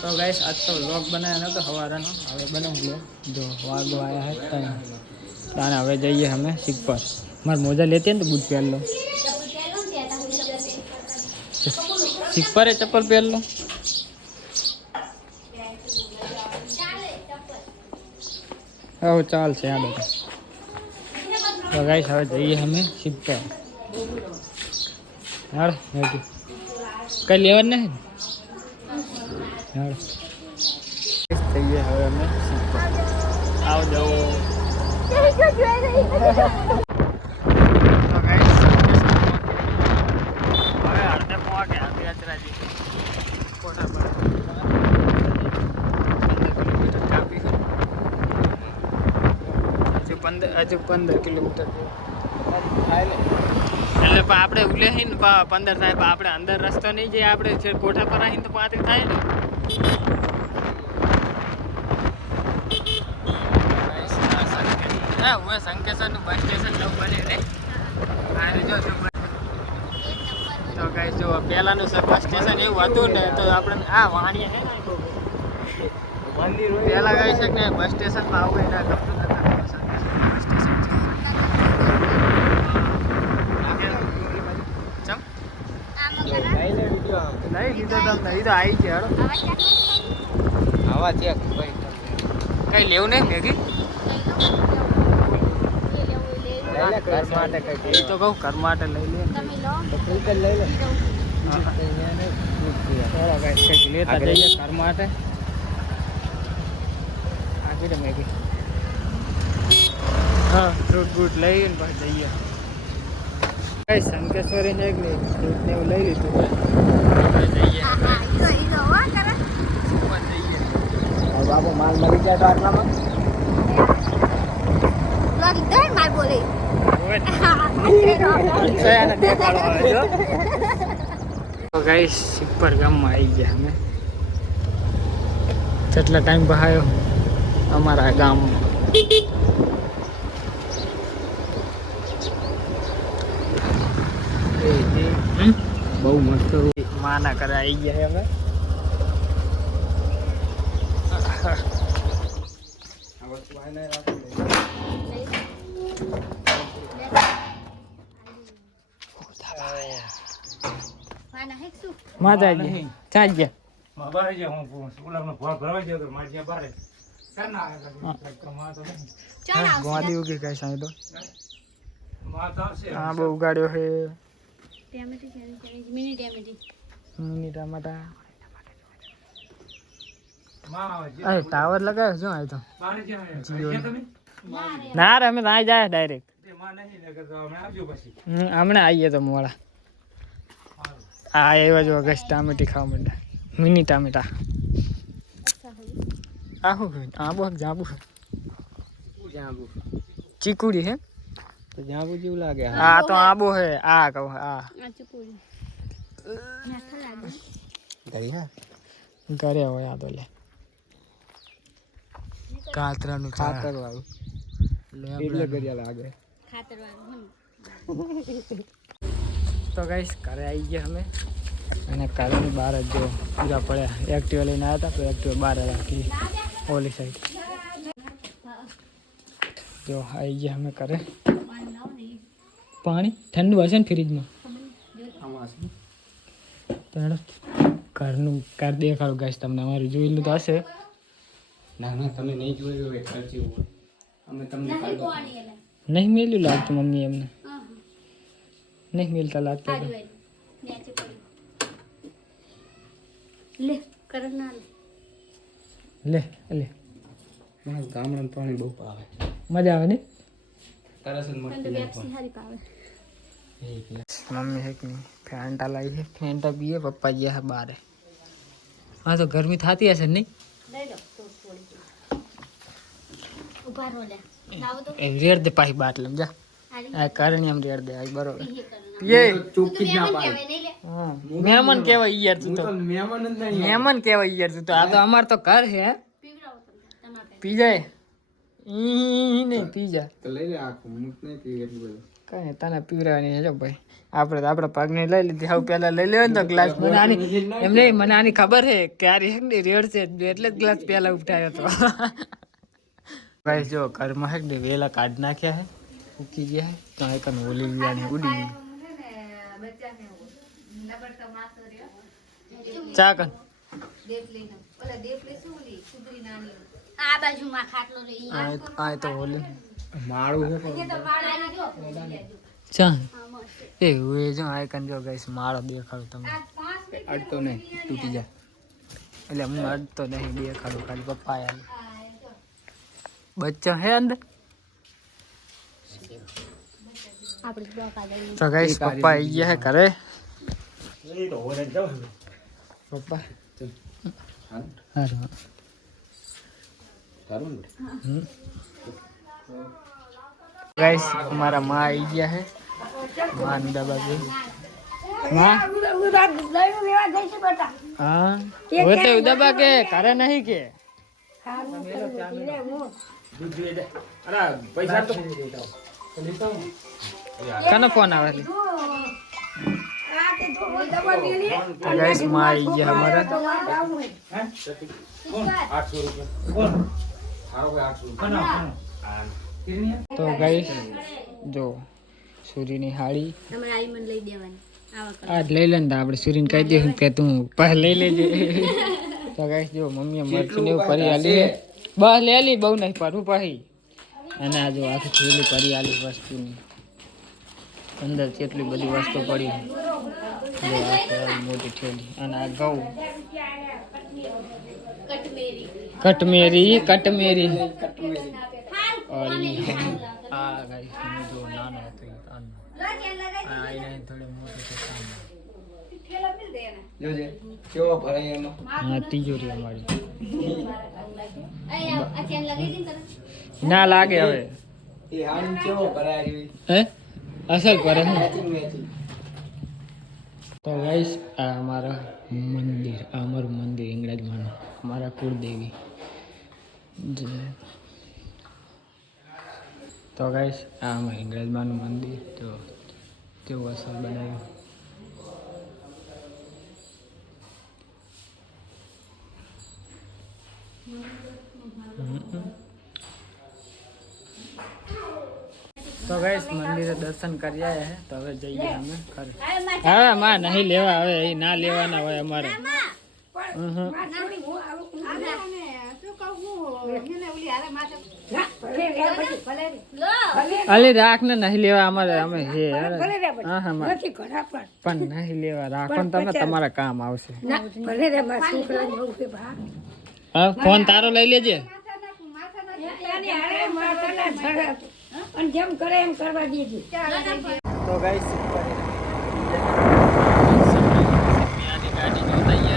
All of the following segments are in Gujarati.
તો ગાઈસ આજ તો વ્લોગ બનાવ્યો નતો સવારનો, હવે બનાવું લો જો વાગો આયા હે ત્રણ તાને હવે જઈએ અમે સિક્કર મારા મોજા લેતી ને તો બૂટ પહેર લો સિક્કરે ચપ્પલ પહેર લો હવે ચાલશે આ બેટા તો ગાઈસ હવે જઈએ અમે સિક્કર હાલ કઈ લેવા નહીં હાલ જઈએ હવે અમે આવજો હજુ 15 કિલોમીટર એટલે આપણે ઉલે ને 15 થાય આપણે અંદર રસ્તો નહીં જઈએ આપણે છે કોઠા પર આવીને તો 35 થાય ને હા હું શંકેશ્વરનું બસ સ્ટેશન જવું બને રે તો ગાઈસ જો પહેલાનું બસ સ્ટેશન એવું હતું ને તો આપણે આ વાણિયા હે ને પહેલા ગાઈ છે કે બસ સ્ટેશનમાં આવું કઈ ના ગમતું નહીં લીધો તમને એ તો આવી ગયા આવા છે કઈ લેવું નહીં મેગી ઘર માટે કઈ તો કહું ઘર માટે લઈ લે લઈ લે કંઈક લેતા જઈએ ઘર માટે આપી દે મેગી હા ફ્રૂટ બૂટ લઈને પછી જઈએ કઈ શંકેશ્વરી છે કે નહીં ફ્રૂટ ને એવું લઈ લીધું જઈએ બાબુ માલ મળી જાય તો આટલામાં માલ બોલે ગાઈસ સિક્કર ગામમાં આવી ગયા અમે કેટલા ટાઈમ બહાયો અમારા ગામમાં બહુ મસ્ત માના કરે આવી ગયા અમે માતાજી ચાલ ગયા બારે જે હું ઓલાનો ભાગ ભરવા ગયો તો મારી જે બારે કરના આવ્યા કમા તો ચાલ ગોદી ઉગી કઈ સાઈ તો માતા છે હા બહુ ઉગાડ્યો છે ટેમેટી છે મિની ટમાટા અરે ટાવર લગાવ્યો શું આ તો ના રે અમે ત્યાં જાય ડાયરેક્ટ હમણાં આવીએ તો મોડા આ એવા જો અગસ્ટ ટામેટી ખાવા માંડે મિની ટામેટા આહું આબુ જાંબુ જાંબુ ચીકુડી હે તો જાંબુ જેવું લાગે આ તો આબુ હે આ કહું આ ચીકુડી ઘરે હોય આ તો લે કાતરાનું ખાતર વાળું એટલે ગરિયા લાગે ખાતર વાળું તો ગાઈસ ઘરે આવી ગયા અમે અને ઘરની બહાર જ જો પૂરા પડ્યા એક્ટિવા લઈને આવ્યા હતા તો એક્ટિવા બહાર રાખી ઓલી સાઈડ જો આવી ગયા અમે ઘરે પાણી ઠંડુ હશે ને ફ્રીજમાં ઘરનું ઘર દેખાડું ગાઈસ તમને અમારું જોયેલું તો હશે ના ના તમે નહીં જોયું હોય ખર્ચી હોય અમે તમને નહીં મેલ્યું લાગતું મમ્મી એમને નહીં મિલતા લાગતા લે કરના લે લે મને ગામડાનું પાણી બહુ ભાવે મજા આવે ને તરસ જ મમ્મી હે કે ફેંટા લાવી છે ફેંટા પીએ પપ્પા ગયા છે બારે હા તો ગરમી થતી હશે નહીં રેડ દે પાહી બાટલે જા આ કરણી આમ રેડ દે આ બરોબર પીએ ચોકી જ ના પાડે મહેમાન કેવાય યાર તું તો મહેમાન કેવાય યાર તું તો આ તો અમાર તો ઘર છે પી જાય ઈ નહીં પી જા તો લઈ લે આખું મુત નહીં પી એટલું બધું કઈ તને પીવરાવાની છે જો ભાઈ. આપણે તો આપણા પગને લઈ લીધી. હવે પેલા લઈ લેવા ને તો ગ્લાસ મને આની એમ નહીં, મને આની ખબર છે કે આ રેડ છે એટલે જ ગ્લાસ પેલા ઉઠાયો હતો. ભાઈ જો ઘરમાં હે વેલા કાઢ નાખ્યા હે, ઉકી ગયા હે તો એક ઓલી લીવાની ઉડી ગઈ. ચા કન આ બાજુમાં ખાટલો રહી આ તો ઓલી માળું ચા એ હું જો આ કન જો ગાઈસ માળો દેખાડું તમને. અડતો નહીં, તૂટી જાય. એટલે હું અડતો નહીં, દેખાડું ખાલી પપ્પા યાર. બચ્ચા હે અંદર તો ગાઈસ પપ્પા આવી ગયા હે ઘરે. પપ્પા ગાઈસ અમારા માં આવી ગયા હે. માં દબા ગઈ માં હા ઓતે દબા કે ઘરે નહીં કે પૈસા તો કનો ફોન આવે છે. ગાઈસ માં આવી ગયા અમારા. 800 રૂપિયા. તો ગાઈસ જો સૂરીની હાડી આજ લઈ લે ને આપણે સૂરીને કહી દઈશું કે તું પહે લઈ લેજે. તો ગાઈસ જો મમ્મીએ મરચું ને એવું કરી આલી બસ લે લી બહુ નહીં પડવું પછી. અને આ જો આખી થેલી કરી આલી વસ્તુની અંદર કેટલી બધી વસ્તુ પડી જો આ મોટી થેલી. અને આ ઘઉં કટમેરી और આ ગાઈસ જો નાનો હતો આઈને થોડે મોટો છે સામે જોજે કેવો ભરાય એનો. હા તિજોરી અમારી ના લાગે હવે એ હાડી કેવો ભરાય હે અસલ કરે હે. મેચિંગ. તો ગાઈસ આ અમારા મંદિર, આ અમારું મંદિર ઇંગળાજમાનું, અમારા કુળદેવી. તો ગાઈસ આ અમારા ઇંગળાજમાનું મંદિર તો કેવું અસર બનાવ્યું. તો ગાઈસ મંદિરે દર્શન કરી આવ્યા હે તો હવે જઈએ અમે ઘરે. હા માં નહીં લેવા, હવે એ ના લેવાના હોય અમારે. અલી રાખ ને નહીં લેવા અમારે, અમે હે હા હા પણ નહીં લેવા, રાખો ને તમે, તમારા કામ આવશે. હા ફોન તારો લઈ લેજે. જેમ કરે એમ કરવા દેજે. તો ગાઈસ ગાડી જોતાઈએ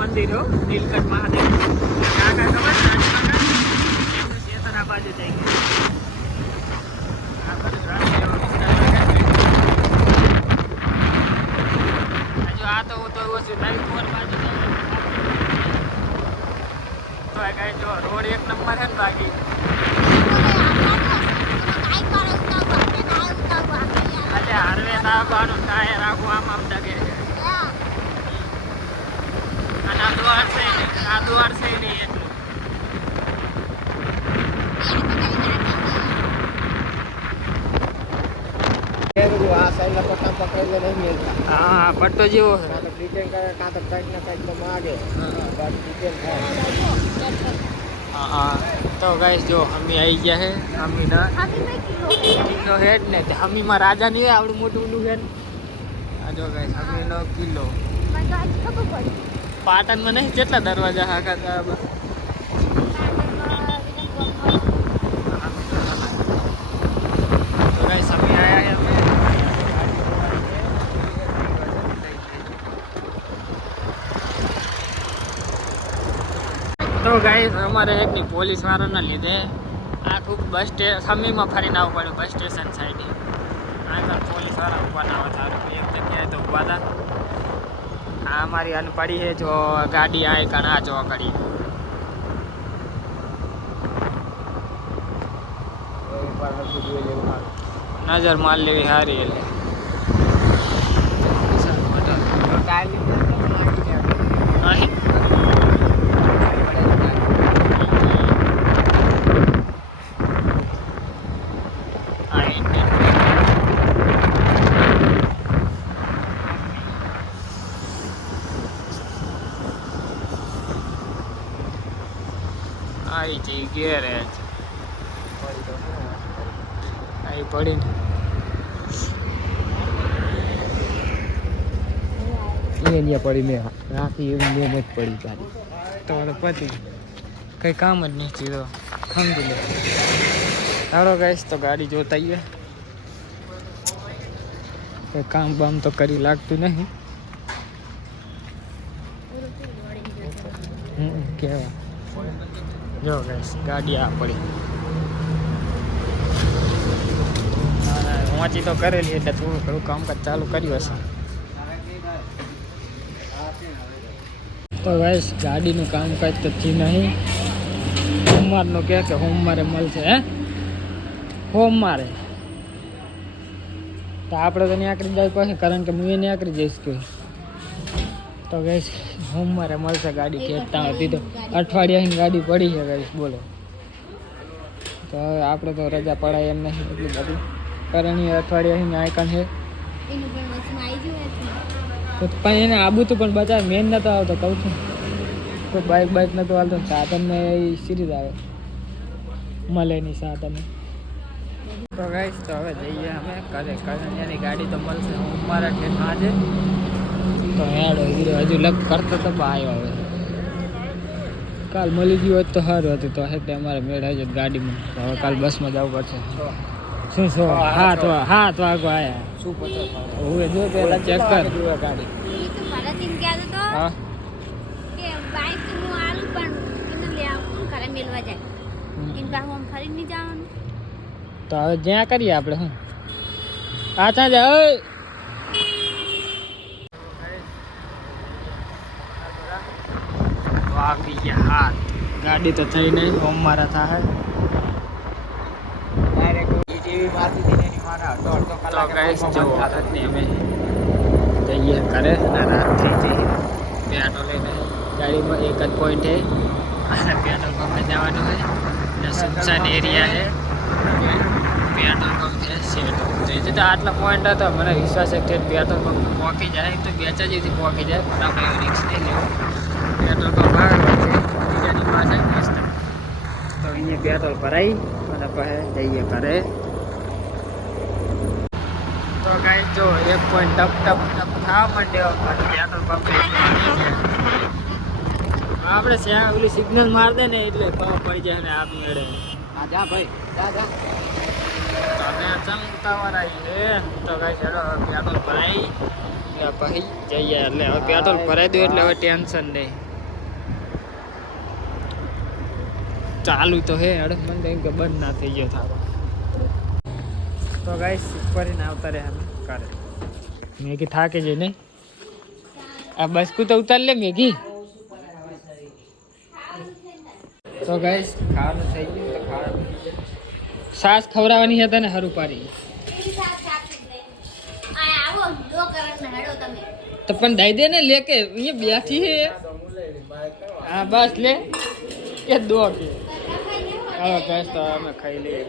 મંદિર નીલકંઠ મહાદેવ બાજુ જઈ આ તો ઓછું બાજુ તો કઈ જો રોડ એક નંબર છે ને બાકી આજે હારવે દાવાનું થાય રાખવું આમ ડગે અને આ દ્વાર છે નહીં એટલું. આ સાઈડના પટ્ટા પકડેલે નહીં મિલતા. હા પટ્ટો જેવો છે. કાં તો ડિટેન કરે કાં તો સાઈડના સાઈડમાં માગે બસ ડિટેન થાય. હા તો ગાઈસ જો હમી આવી ગયા હે. હમીના કિલ્લો હે જ ને, હમીમાં રાજા નહીં હોય આવડું મોટું ઊંડું છે ને. આ જો ગાઈસ હમીનો કિલ્લો પાટણમાં નહીં કેટલા દરવાજા હાકા હતા. તો ગાઈસ હમી આયા હે. તો ગાઈસ અમારે એકની પોલીસ વાળાના લીધે આખું બસ સ્ટેશન સમીમાં ફરીને આવવું પડ્યું બસ સ્ટેશન સાઈડે. આગળ પોલીસવાળા ઊભા ના હતા, એક જગ્યાએ તો ઊભા હતા. આ અમારી અનપડી છે જો ગાડી આ કણ આ જો કરી નજર માર લેવી સારી એટલે અહીં આવી જઈ ઘેરે આવી પડીને અહીંયા પડી મેં રાખી એવી મેં જ પડી ગાડી તો પતિ કંઈ કામ જ નહીં થયું સમજી લે. સારો ગાઈશ તો ગાડી જોતાઈએ કંઈ કામ બામ તો કરી લાગતું નહીં. કેવા જો ગાઈશ ગાડી આ પડી વાંચી તો કરેલી એટલે થોડું ઘણું કામકાજ ચાલુ કર્યું હશે. તો ગાઈસ ગાડીનું કામકાજ તો થી નહીં. સોમવારનું કહે કે સોમવારે મળશે. હે સોમવારે તો આપણે તો નીકળી જાય પછી કારણ કે હું એ નીકળી જઈશ કે તો ગાઈસ સોમવારે મળશે ગાડી ખેંચતા હતી તો અઠવાડિયાની ગાડી પડી છે ગાઈસ બોલો. તો હવે આપણે તો રજા પડાય એમ નહીં એટલી બધી કરણી અઠવાડિયાની આઈકન છે તો પણ એને આબુ તો પણ બચાવ મેન નતો આવતો કહું છું તો બાઇક નતો હાલતો સાધન એ સિરીઝ આવે મળે નહીં સાધન. તો ગાઈસ તો હવે જઈએ અમે કરે કરણિયાની ગાડી તો મળશે અમારા ઠેઠ આજે તો હેડો હજુ લગ કરતો તો આવ્યો હવે કાલ મળી ગયું હોત તો સારું હતું તો એટલે અમારે મેળ આવી જાય ગાડીમાં હવે કાલ બસમાં જવું પડશે. શું હાથ વાગો આયા શું પચાસ હવે જો પેલા ચેક કર ગાડી હા તો હવે જ્યાં કરીએ આપણે શું આ ત્યાં જાય વાગી ગયા હાથ ગાડી તો થઈ નહીં ઓમ મારા થાય જેવી મારતી હતી એની મારા દોઢ કલાક અમે જઈએ કરે રાત થઈ જઈએ પેટ્રોલ લઈને ગાડીમાં એક જ પોઈન્ટ છે પેટ્રોલ પંપે જવાનું હોય ને સુનસાન એરિયા છે પેટ્રોલ પંપ છે સેટ તો તો આટલા પોઈન્ટ હતો મને વિશ્વાસ છે કે પેટ્રોલ પંપ પહોંચી જાય તો બે ચાર જેથી પહોંચી જાય પણ આપણે રિક્સ નહીં લેવું પેટ્રોલ પંપ આગળ છે બીજાની પાસે મસ્ત તો અહીંયા પેટ્રોલ ભરાઈ અને પછી જઈએ ઘરે. તો ગાઈસ જો એક પોઈન્ટ ટપ ટપ ટપ થવા માંડ્યો પેટ્રોલ પંપ આપણે શ્યા ઓલી સિગ્નલ માર દે ને એટલે ખબર પડી જાય ને આપ મેળે જા ભાઈ જા તમે ચમકાવા આવી તો ગાઈસ હેડો પેટ્રોલ ભરાઈ એટલે પછી જઈએ એટલે હવે પેટ્રોલ ભરાઈ દો એટલે હવે ટેન્શન નહીં ચાલુ તો હે હેડો મને એમ કે બંધ ના થઈ ગયો થારો. તો ગાઈસ કરીને આવતા રહ્યા અમે કરે મેગી થાકે જઈ નહીં આ બસ કુ તો ઉતાર લે મેગી. તો ગાઈસ ખાવાનું થઈ ગયું તો ખાવાનું સાસ ખવડાવવાની છે તને હરું પાડી તો પણ દઈ દે ને લે કે અહીંયા બેઠી છે હા બસ લે કે દો કે હવે ગાઈસ તો અમે ખાઈ લઈએ.